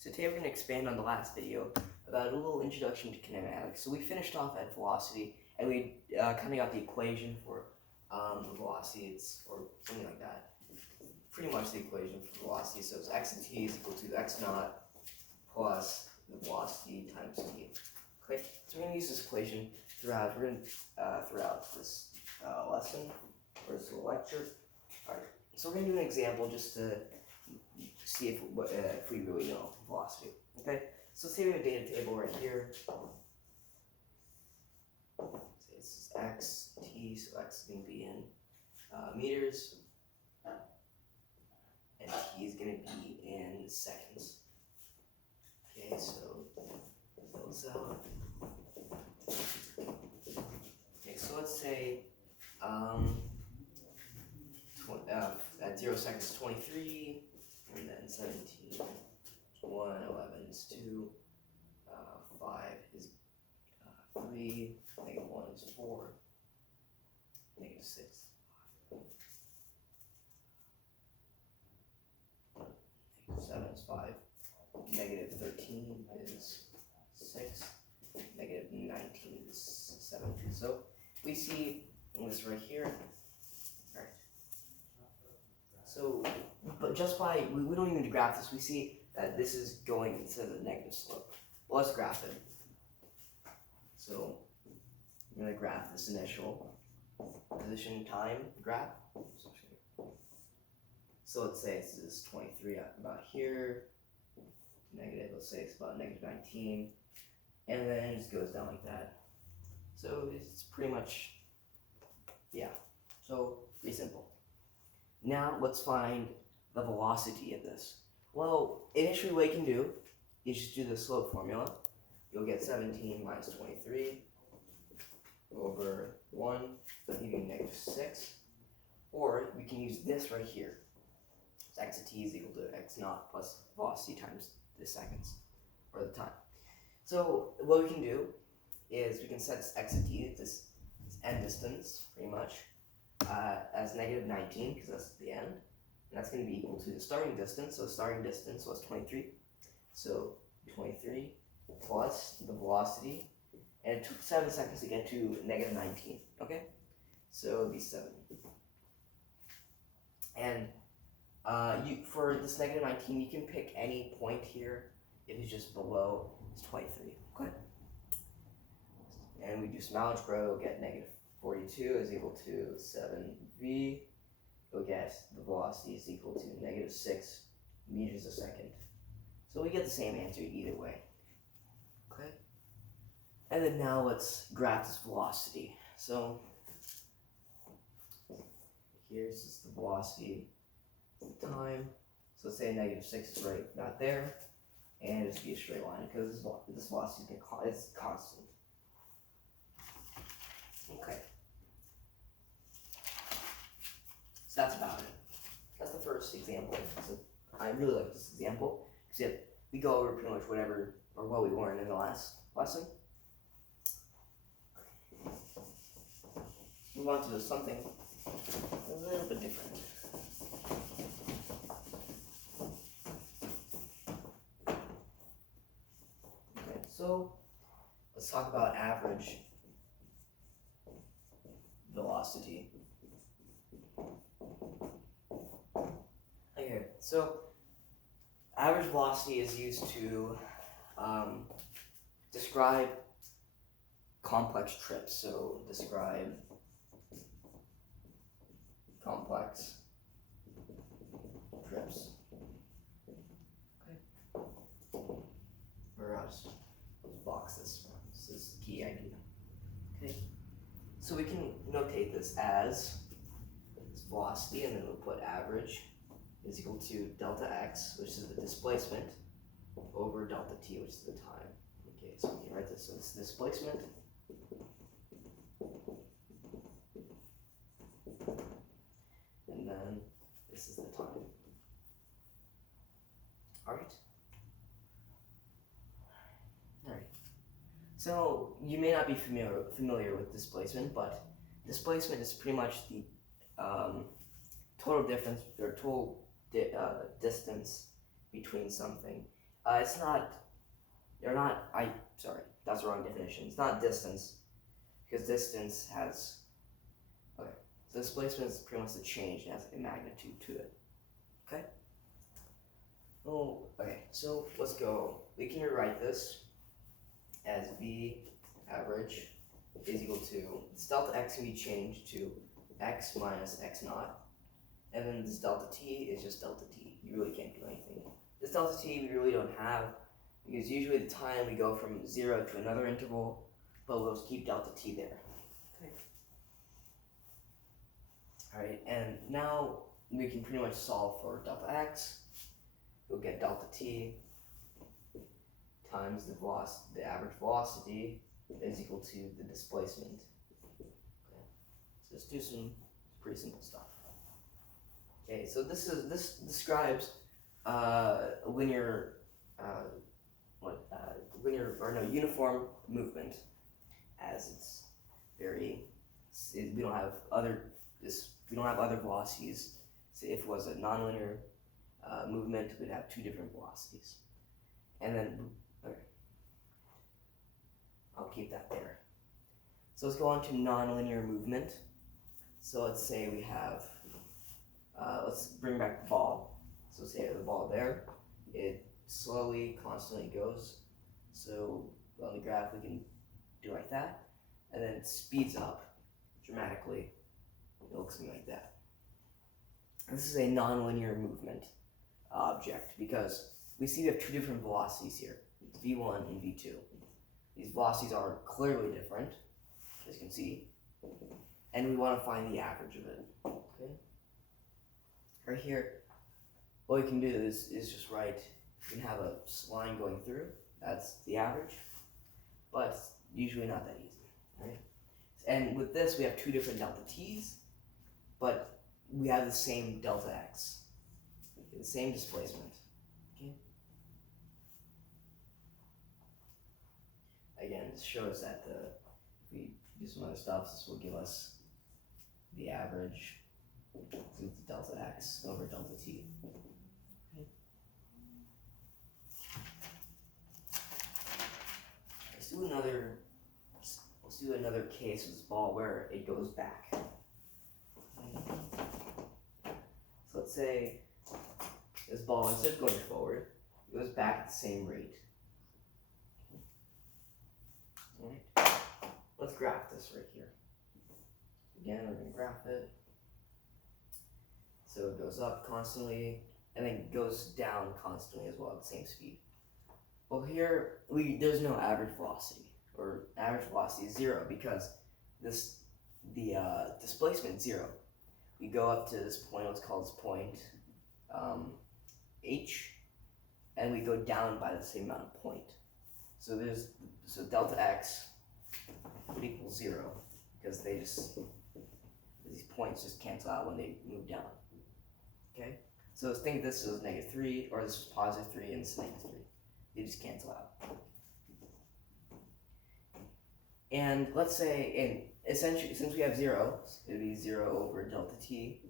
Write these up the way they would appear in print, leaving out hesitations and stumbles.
So today we're going to expand on the last video about a little introduction to kinematics. So we finished off at velocity, and we kind of got the equation for velocity, or something like that. Pretty much the equation for velocity. So it's x of t is equal to x naught plus the velocity times t. Okay, so we're going to use this equation throughout. We're going to throughout this lesson or this little lecture. All right. So we're going to do an example just to see if we really know velocity. Okay, so say we have a data table right here. Say this is x, t, so x is going to be in meters, and t is going to be in seconds. Okay, so fill this out. Okay, so let's say at 0 seconds 23, and then 17, 1, 11 is 2, 5 is 3, negative 1 is 4, negative 6 is 5, negative 7 is 5, negative 13 is 6, negative 19 is 7. So we see this right here. Alright. So, but just by, we don't even need to graph this, we see that this is going into the negative slope. Well, let's graph it. So, I'm going to graph this initial position time graph. So let's say this is 23 about here, negative, let's say it's about negative 19, and then it just goes down like that. So it's pretty much, yeah, so pretty simple. Now let's find the velocity of this. Well, initially what you can do is just do the slope formula. You'll get 17 minus 23 over 1, that'll give you negative 6. Or we can use this right here. So x of t is equal to x naught plus velocity times the seconds, or the time. So what we can do is we can set x of t, this end distance, pretty much, as negative 19, because that's the end. And that's going to be equal to the starting distance. So starting distance was 23. So 23 plus the velocity. And it took 7 seconds to get to negative 19. Okay? So it would be 7. And for this negative 19, you can pick any point here. If it's just below, it's 23. Okay? And we do some algebra, we'll get negative 42 is equal to 7v. We'll get the velocity is equal to negative 6 meters a second. So we get the same answer either way. Okay? And then now let's graph this velocity. So here's just the velocity, the time. So let's say negative 6 is right about there. And it's be a straight line because this velocity is constant. Okay. So that's about it. That's the first example. So I really like this example because we go over pretty much whatever or what we learned in the last lesson. Move on to something a little bit different. Okay, so let's talk about average velocity. Okay, so average velocity is used to describe complex trips. So describe complex trips. Okay. Or I'll just box this. This is the key idea. Okay. So we can notate this as this velocity, and then we'll put average is equal to delta x, which is the displacement, over delta t, which is the time. Okay, so we can write this as displacement and then this is the time. Alright. Alright. So you may not be familiar with displacement, but displacement is pretty much the total difference or total distance between something It's not, sorry, that's the wrong definition. It's not distance, because distance has, okay, so displacement is pretty much the change, it has a magnitude to it, okay? Oh, okay, so let's go, we can rewrite this as V average is equal to, this delta x can be changed to x minus x naught, and then this delta t is just delta t. You really can't do anything. This delta t we really don't have, because usually the time we go from 0 to another interval, but we'll just keep delta t there. Okay. Alright, and now we can pretty much solve for delta x. We'll get delta t times the average velocity is equal to the displacement. Okay. So let's do some pretty simple stuff. Okay, so this describes linear uniform movement, as it's very, we don't have other velocities. So if it was a nonlinear movement, we'd have two different velocities. And then, okay, I'll keep that there. So let's go on to nonlinear movement. So let's say we have, let's bring back the ball. So say the ball there, it slowly, constantly goes. So on the graph we can do like that, and then it speeds up dramatically. It looks something like that. This is a nonlinear movement object because we see we have two different velocities here, v1 and v2. These velocities are clearly different, as you can see, and we want to find the average of it. Okay. Right here, what we can do is just write, you can have a line going through, that's the average, but it's usually not that easy, right? And with this, we have two different delta t's, but we have the same delta x, the same displacement. Okay. Again, this shows that if we do some other stuff, this will give us the average with delta x over delta t. Okay. Let's do another case with this ball where it goes back. Okay. So let's say this ball, instead of going forward, it goes back at the same rate. Alright, let's graph this right here. Again, we're going to graph it. So it goes up constantly, and then goes down constantly as well at the same speed. Well, here, there's no average velocity, or average velocity is 0, because the displacement is 0. We go up to this point, let's call this point h, and we go down by the same amount of point. So delta x would equal 0, because these points just cancel out when they move down. Okay, so let's think this is -3, or this is +3, and this is -3. They just cancel out. And let's say, essentially, since we have 0, it would be 0 over delta t.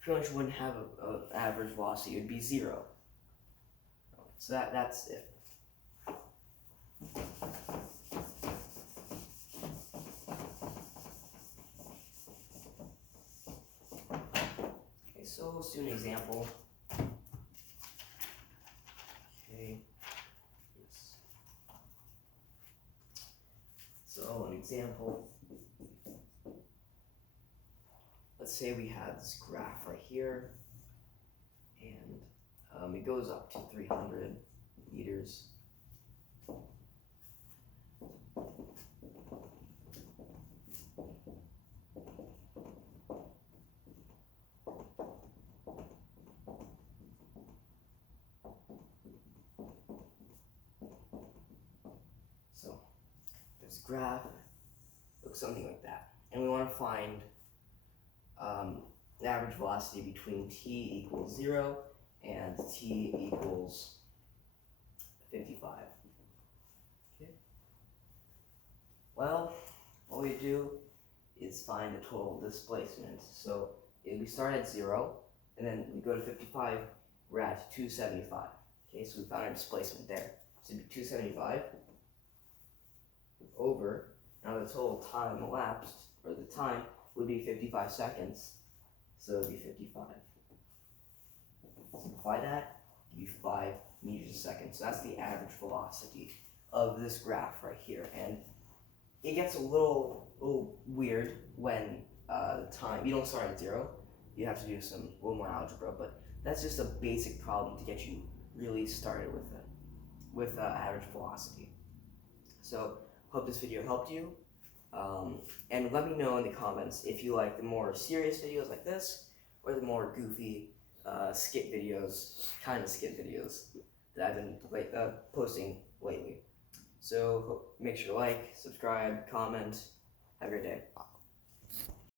Pretty much wouldn't have an average velocity, it would be 0. So that's it. Okay, so let's do an example. Okay. Yes. So an example. Let's say we have this graph right here, and it goes up to 300 meters. So this graph looks something like that, and we want to find the average velocity between t equals 0 and t equals 55. Okay. Well, what we do is find the total displacement. So if we start at 0, and then we go to 55, we're at 275. Okay, so we found our displacement there. So it'd be 275 over, now the total time elapsed, or the time, would be 55 seconds. So it would be 55. Simplify that, give you 5 meters a second. So that's the average velocity of this graph right here. And it gets a little weird when the time, you don't start at 0. You have to do a little more algebra, but that's just a basic problem to get you really started with average velocity. So hope this video helped you, and let me know in the comments if you like the more serious videos like this or the more goofy skit videos, kind of skit videos that I've been posting lately. So make sure to like, subscribe, comment. Have a great day.